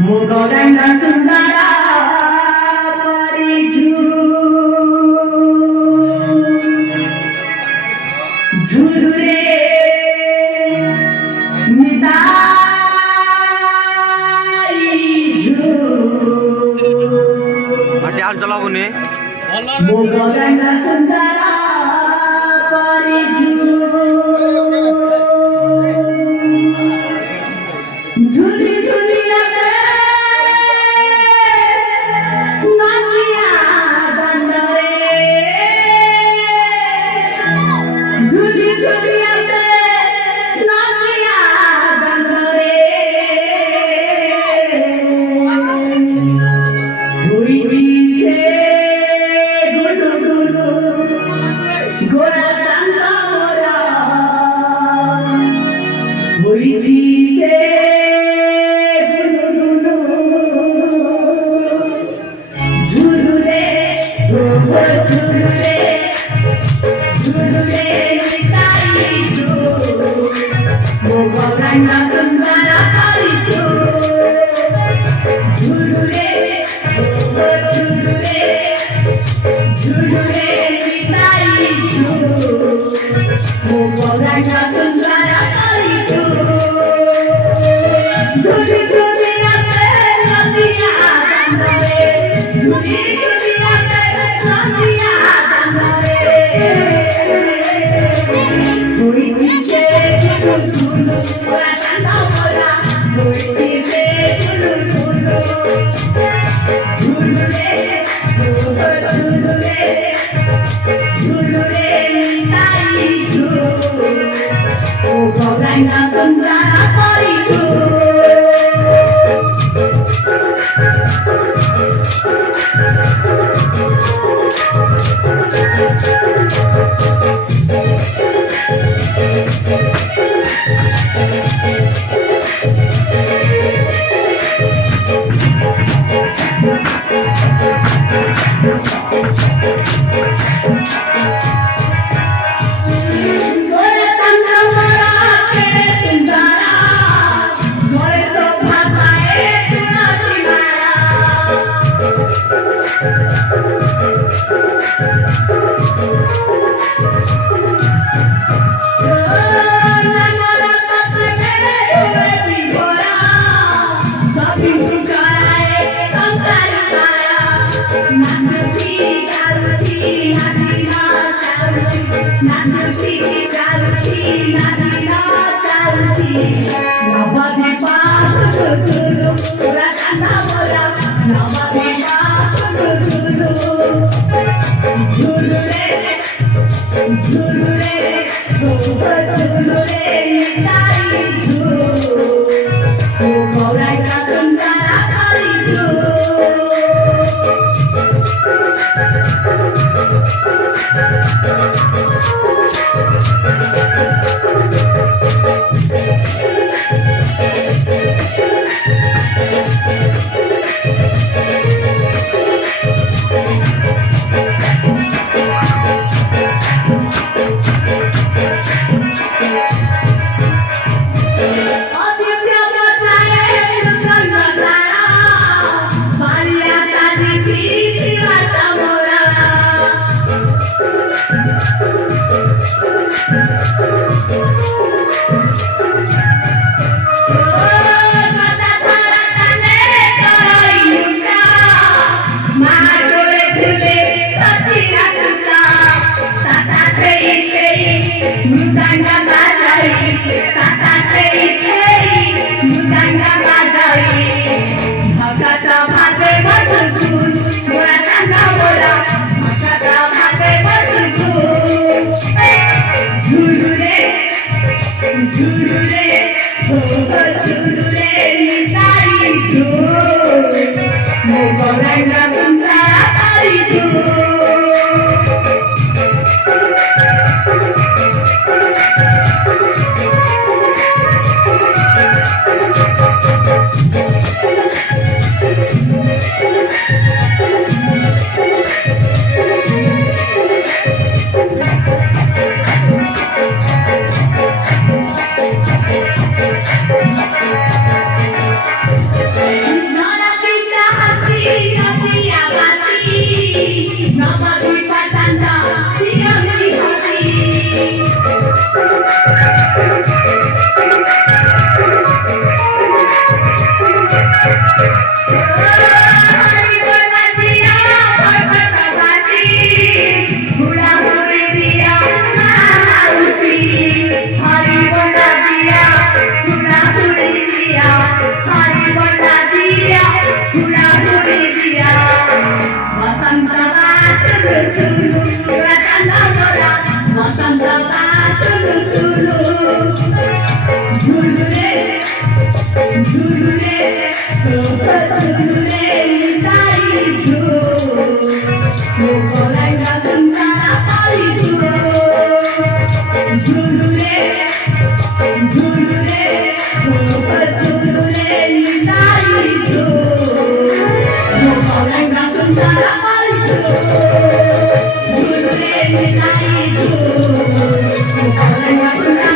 Mugodanda Sundara Pariju Jurure Nitai Mugodanda Sundara Pariju Juli Juli ase Nania Dandare Juli Juli ase Nania Dandare Huiji se Gulu Gulu Gora Chanda Mora Huiji se Mugodanda Sundara Pariju Jurure Jurure Nitaiju Mugodanda Sundara Pariju Juri Juri ase Nania Dandare Juri Juri ase Nania Dandare Huiji se Gulu Gulu Gora Chanda Mora Huiji se Gulu Gulu Jurure Jurure Nitaiju Mugodanda Sundara Pariju Gora Chanda Mora Kere Sundara Gora Sobha Pae Tuna Timara Nagara Kapate Ure Bigora Shopping Tukarae Sankara Mara Nandusi Garuti Nadina Charuti Nandusi Garuti Nadina Charuti Navadi Paatu Guru Gora Chanda Mora Navadi Paatu Guru Jurure Jurure Jurure Nitaiju Mugodanda Sundara Pariju Thank you.